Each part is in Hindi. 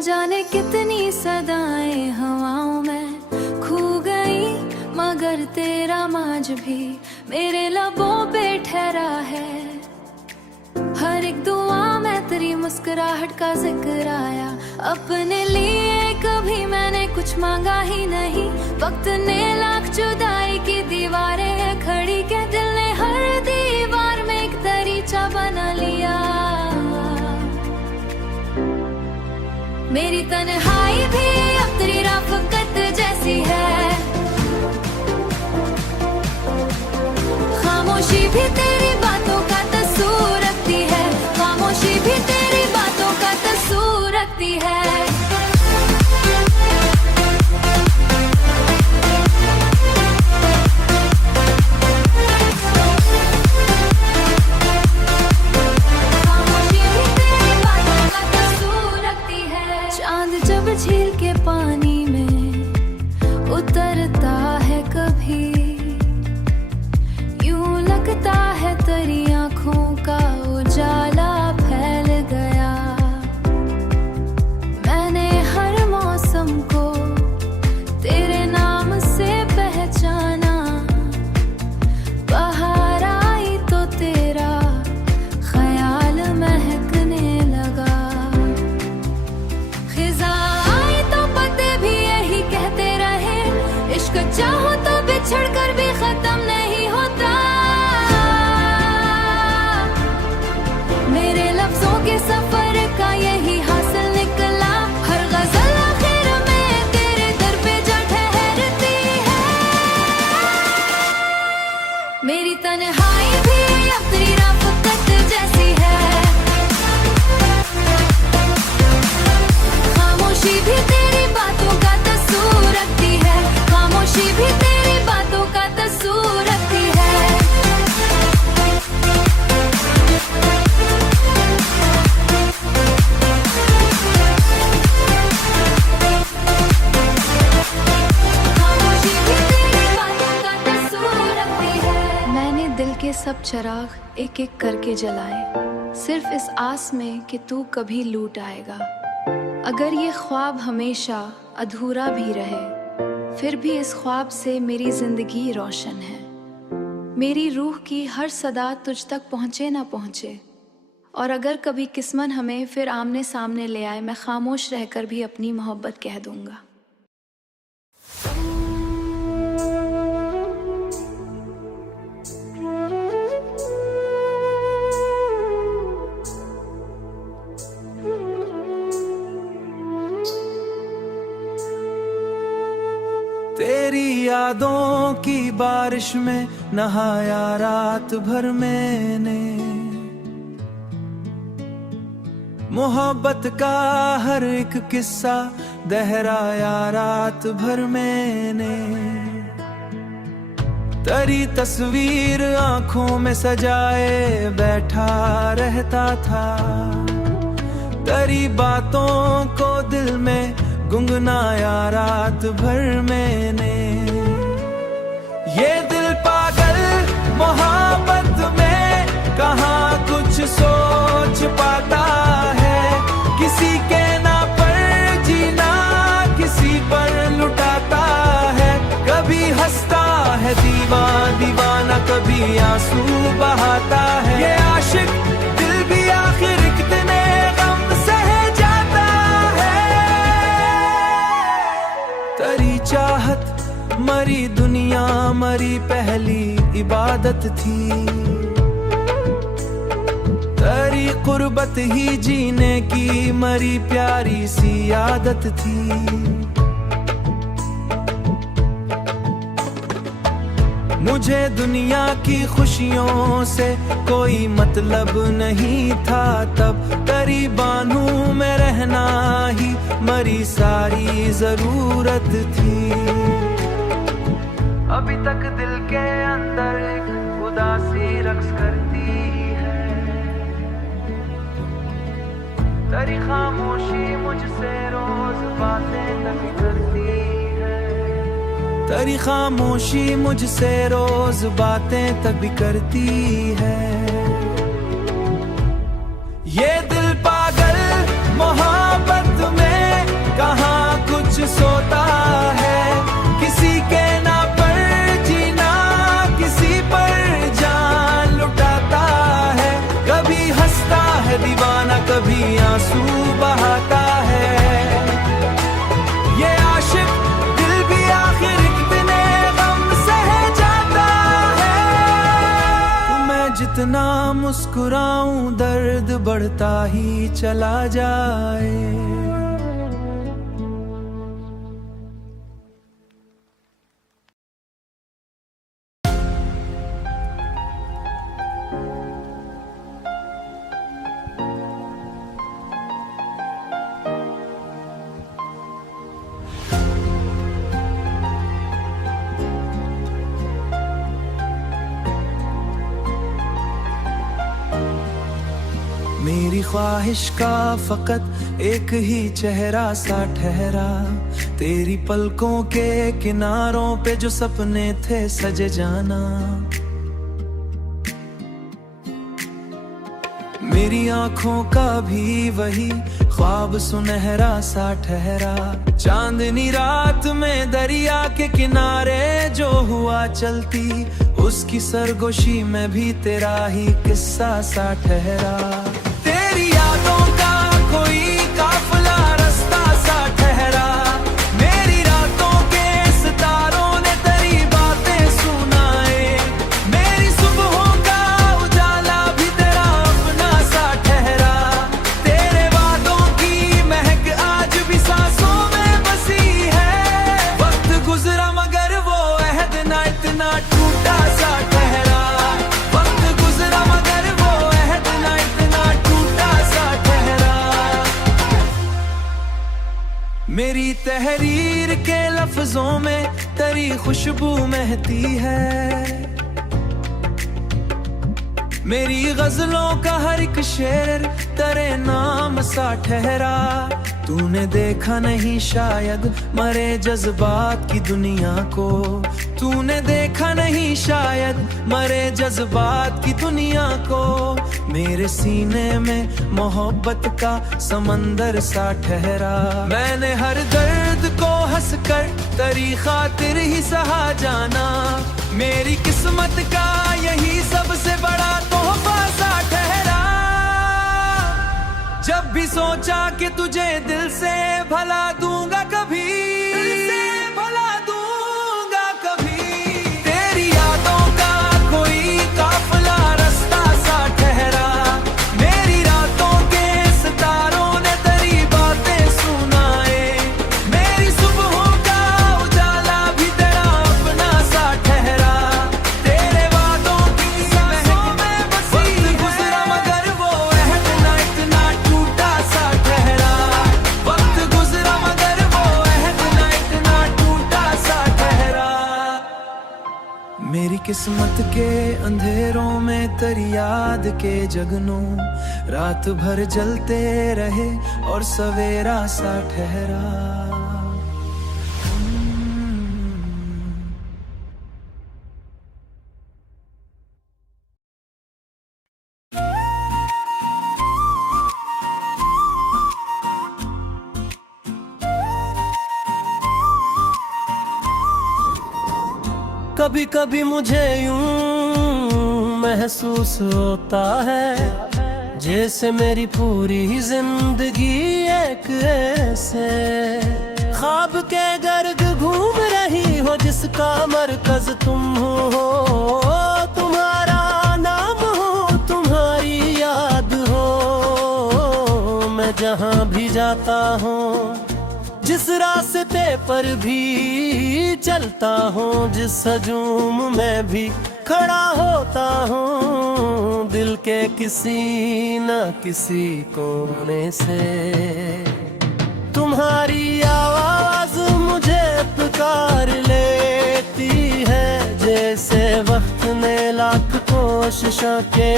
जाने कितनी सदाएं हवाओं में खो गई, मगर तेरा माज भी मेरे लबों पे ठहरा है। हर एक दुआ में तेरी मुस्कुराहट का जिक्र आया। अपने लिए कभी मैंने कुछ मांगा ही नहीं, वक्त ने लाख जुदाई की दीवारें खड़ी के दिल ने हर दीवार में एक दरीचा बना लिया। मेरी तन्हाई भी अब तेरी रफ़क़त जैसी है, खामोशी भी तेरी बातों का तस्सूर रखती है, खामोशी भी तेरी बातों का तस्सूर रखती है। झील के पानी में उतरता है कभी, यूं लगता है तेरी आंखों का उजाला फैल गया। मैंने हर मौसम को तेरे नाम से पहचाना, बाहर आई तो तेरा ख्याल महकने लगा। खिजा चाहो तो बिछड़ कर भी खत्म नहीं होता। मेरे लफ्जों के सफर का यही हासिल निकला, हर गजल आखिर में तेरे दर पे जा ठहरती है। मेरी तन्हाई भी अब तेरी रफ़क़त जैसी है, खामोशी भी तेरी बातों का तस्सूर रखती है, खामोशी भी तेरी बातों का तस्सूर रखती है। खामोशी भी तेरी बातों का तस्सूर रखती है। मैंने दिल के सब चिराग एक एक करके जलाए, सिर्फ इस आस में कि तू कभी लूट आएगा। अगर ये ख्वाब हमेशा अधूरा भी रहे, फिर भी इस ख्वाब से मेरी जिंदगी रोशन है। मेरी रूह की हर सदा तुझ तक पहुँचे ना पहुँचे, और अगर कभी किस्मत हमें फिर आमने सामने ले आए, मैं खामोश रहकर भी अपनी मोहब्बत कह दूंगा। तेरी यादों की बारिश में नहाया रात भर मैंने, मोहब्बत का हर एक किस्सा दोहराया रात भर मैंने। तेरी तस्वीर आंखों में सजाए बैठा रहता था, तेरी बातों को दिल में गुनगुनाया रात भर मैंने। ये दिल पागल मोहब्बत में कहाँ कुछ सोच पाता है, किसी के ना पर जीना किसी पर लुटाता है। कभी हंसता है दीवाना, कभी आंसू बहाता है। ये आशिक दिल भी आखिर कितने गम सह जाता है। तेरी चाहत मरी दुनिया, मरी पहली इबादत थी, तेरी कुर्बत ही जीने की मरी प्यारी सी आदत थी। मुझे दुनिया की खुशियों से कोई मतलब नहीं था तब, तेरी बाहों में रहना ही मरी सारी जरूरत थी। अभी तक दिल के अंदर एक उदासी रक्स करती है, तेरी खामोशी मुझसे रोज बातें कभी करती है। तेरी खामोशी मुझसे रोज बातें तभी करती है। ये दिल पागल मोहब्बत में जितना मुस्कुराऊं दर्द बढ़ता ही चला जाए। मेरी ख्वाहिश का फकत एक ही चेहरा सा ठहरा, तेरी पलकों के किनारों पे जो सपने थे सजे जाना। मेरी आंखों का भी वही ख्वाब सुनहरा सा ठहरा, चांदनी रात में दरिया के किनारे जो हुआ चलती, उसकी सरगोशी में भी तेरा ही किस्सा सा ठहरा। तेरी यादों का कोई काफिला रास्ता सा ठहरा, मेरी रातों के सितारों ने तेरी बातें सुनाए, मेरी सुबहों का उजाला भी तेरा अपना सा ठहरा। तेरे वादों की महक आज भी सांसों में बसी है, वक्त गुजरा मगर वो अहद ना इतना टूटा सा ठहरा, वक्त गुजरा मगर वो अहद ना इतना टूटा सा ठहरा। मेरी तहरीर के लफ्जों में तेरी खुशबू महती है, मेरी गजलों का हर एक शेर तेरे नाम सा ठहरा। तूने देखा नहीं शायद मरे जज्बात की दुनिया को, तूने देखा नहीं शायद मरे जज्बात की दुनिया को, मेरे सीने में मोहब्बत का समंदर सा ठहरा। मैंने हर दर्द को हंसकर तेरी खातिर ही सहा जाना, मेरी किस्मत का यही सबसे बड़ा तोहफा सा ठहरा। जब भी सोचा कि तुझे दिल से भला दूंगा कभी, दिल से भला दूंगा कभी, तेरी यादों का कोई काफिला रास्ता सा ठहरा, मेरी रातों के सितारों ने तेरी बातें सुनाए, मेरी सुबहों का उजाला भी तेरा अपना सा ठहरा। तेरे वादों की महक में बसी है, वक्त गुजरा मगर वो अहद ना इतना टूटा सा ठहरा, वक्त गुजरा मगर वो अहद ना इतना टूटा सा ठहरा। मेरी किस्मत के अंधेरों में तेरी याद के जगनों रात भर जलते रहे और सवेरा सा ठहरा। कभी कभी मुझे यूं महसूस होता है जैसे मेरी पूरी जिंदगी एक ऐसे ख्वाब के गर्द घूम रही हो, जिसका मरकज तुम हो, तुम्हारा नाम हो, तुम्हारी याद हो। मैं जहाँ भी जाता हूँ, जिस रास्ते पर भी चलता हूँ, जिस हजूम में भी खड़ा होता हूँ, दिल के किसी न किसी कोने से तुम्हारी आवाज मुझे पुकार लेती है। जैसे वक्त ने लाख कोशिशों के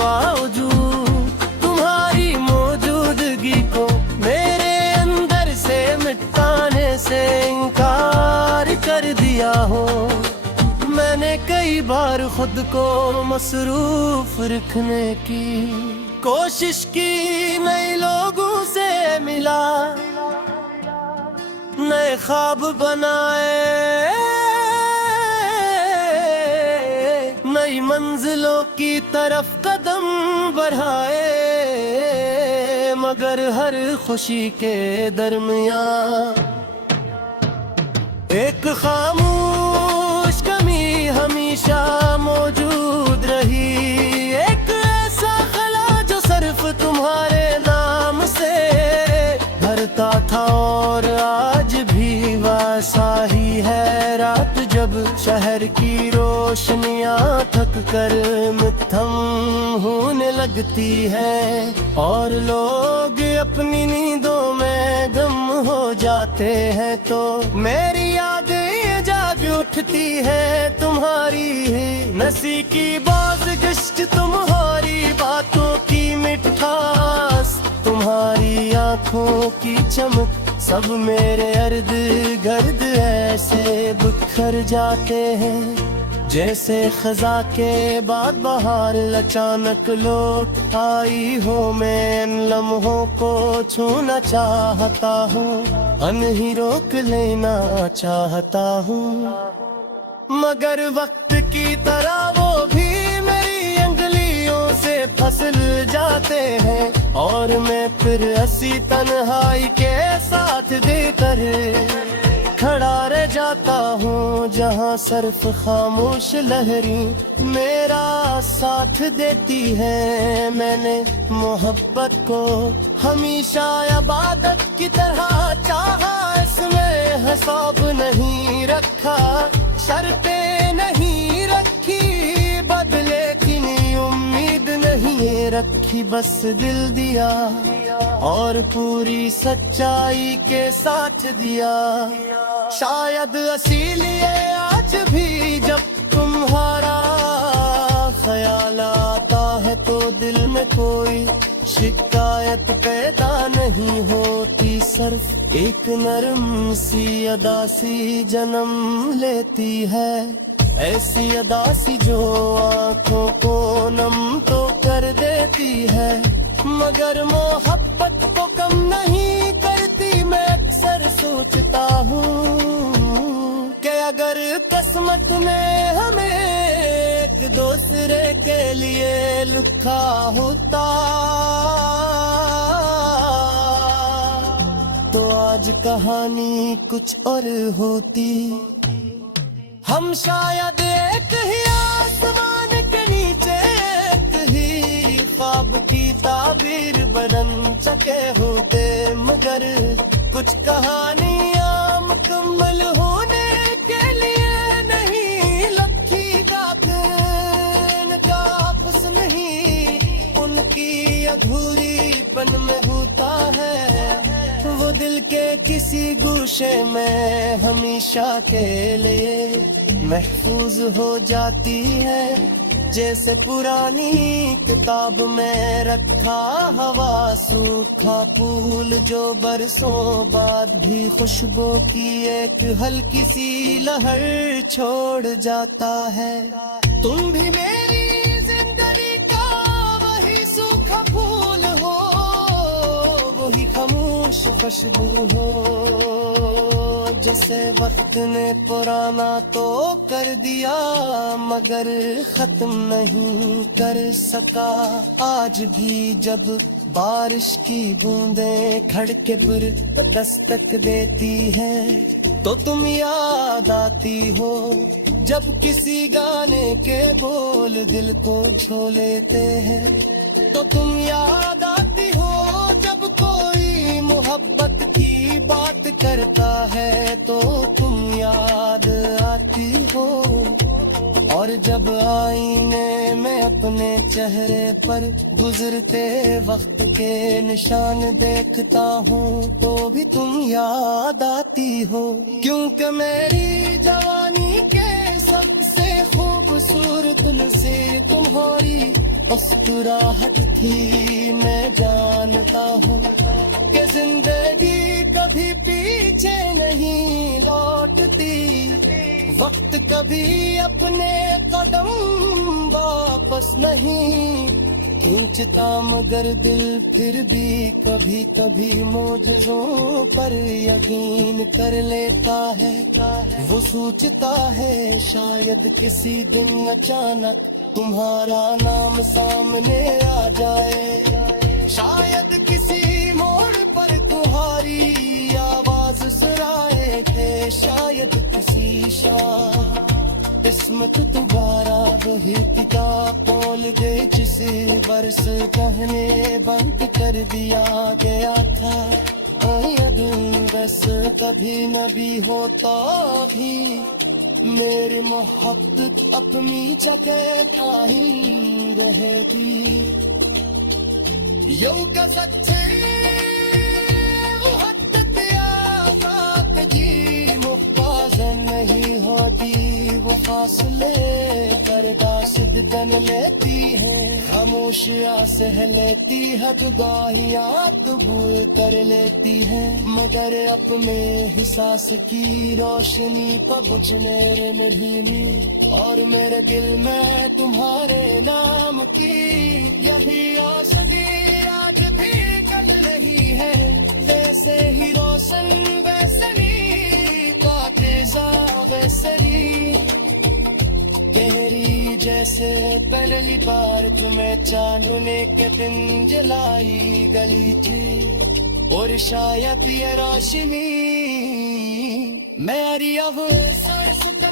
बावजूद तुम्हारी मौजूदगी को मेरे अंदर से मिटाने से इनकार कर दिया हो। मैंने कई बार खुद को मसरूफ रखने की कोशिश की, नए लोगों से मिला, नए ख्वाब बनाए, नई मंजिलों की तरफ कदम बढ़ाए, मगर हर खुशी के दरमियान एक खामोश कमी हमेशा मौजूद रही। शहर की रोशनियां थक कर मिथम होने लगती है, और लोग अपनी नींदों में गम हो जाते हैं, तो मेरी यादें जाग उठती है तुम्हारी नसी की बाज़गश्त, तुम्हारी बातों की मिठास, तुम्हारी आंखों की चमक, सब मेरे अर्द गर्द ऐसे बिखर जाते हैं, जैसे खजा के बाद बहार अचानक लौट आई हो। मैं इन लम्हों को छूना चाहता हूँ, अनही रोक लेना चाहता हूँ, मगर वक्त की तरह वो भी मेरी अंगुलियों से फिसल जाते हैं, और मैं फिर हंसी तन्हाई के साथ देकर खड़ा रह जाता हूँ, जहाँ सिर्फ खामोश लहरी मेरा साथ देती है। मैंने मोहब्बत को हमेशा इबादत की तरह चाहा, इसमें हिसाब नहीं रखा, शर्तें नहीं रखी, बदले की उम्मीद नहीं रखी, बस दिल दिया और पूरी सच्चाई के साथ दिया। शायद इसीलिए आज भी जब तुम्हारा ख्याल आता है तो दिल में कोई शिकायत पैदा नहीं होती, सिर्फ एक नरम सी अदा सी जन्म लेती है, ऐसी अदा सी जो आंखों को नम तो कर देती है, मगर मोहब्बत को कम नहीं करती। मैं अक्सर सोचता हूँ कि अगर किस्मत में हमें एक दूसरे के लिए लिखा होता तो आज कहानी कुछ और होती। हम शायद एक ही आसमान के नीचे एक ही ख्वाब की ताबीर बदन सके होते, मगर कुछ कहानियां मुकम्मल होने के लिए नहीं लखी गाते, इनका आपस नहीं, उनकी अधूरीपन में होता है, वो दिल के किसी गोशे में हमेशा के लिए महफूज हो जाती है, जैसे पुरानी किताब में रखा हवा सूखा फूल जो बरसों बाद भी खुशबू की एक हल्की सी लहर छोड़ जाता है। तुम भी मेरी जिंदगी का वही सूखा फूल हो, वही खामोश खुशबू हो, जैसे वक्त ने पुराना तो कर दिया मगर खत्म नहीं कर सका। आज भी जब बारिश की बूंदें खड़के पर दस्तक देती हैं तो तुम याद आती हो, जब किसी गाने के बोल दिल को छू लेते हैं तो तुम याद आती हो, जब कोई मोहब्बत की बात करता है तो तुम याद आती हो, और जब आईने में अपने चेहरे पर गुजरते वक्त के निशान देखता हूँ तो भी तुम याद आती हो, क्योंकि मेरी जवानी के सबसे खूबसूरत से तुम्हारी मुस्कुराहट थी। मैं जानता हूँ कि जिंदगी कभी पीछे नहीं लौटती, वक्त कभी अपने कदम वापस नहीं खींचता, मगर दिल फिर भी कभी कभी मोजज़ों पर यकीन कर लेता है। वो सोचता है शायद किसी दिन अचानक तुम्हारा नाम सामने आ जाए, शायद किसी मोड़ पर तुम्हारी आवाज सुनाए थे, शायद किसी शाम किस्मत दोबारा वही किताब बोल गई जिसे बरस कहने बंद कर दिया गया था। ये दिन वैसे कभी न भी होता भी मेरी मोहब्बत अपनी जगह ही रहेगी यूं कह सकते मोहब्बत आजादगी मुख्तार नहीं होती वो फासले बर्दाश्त कर लेती है खामोशियां सह लेती है जुदाइयां कबूल कर लेती है मगर अपने हिसास की रोशनी पर बुझने नहीं और मेरे दिल में तुम्हारे नाम की यही औसती आज भी कल नहीं है वैसे ही रोशन वैसनी पाकिज़ा वैसनी गहरी जैसे पहली बार तुम्हें चांदने के दिन जलाई गली थी और शायद ये रोशनी मेरी अब सरसुत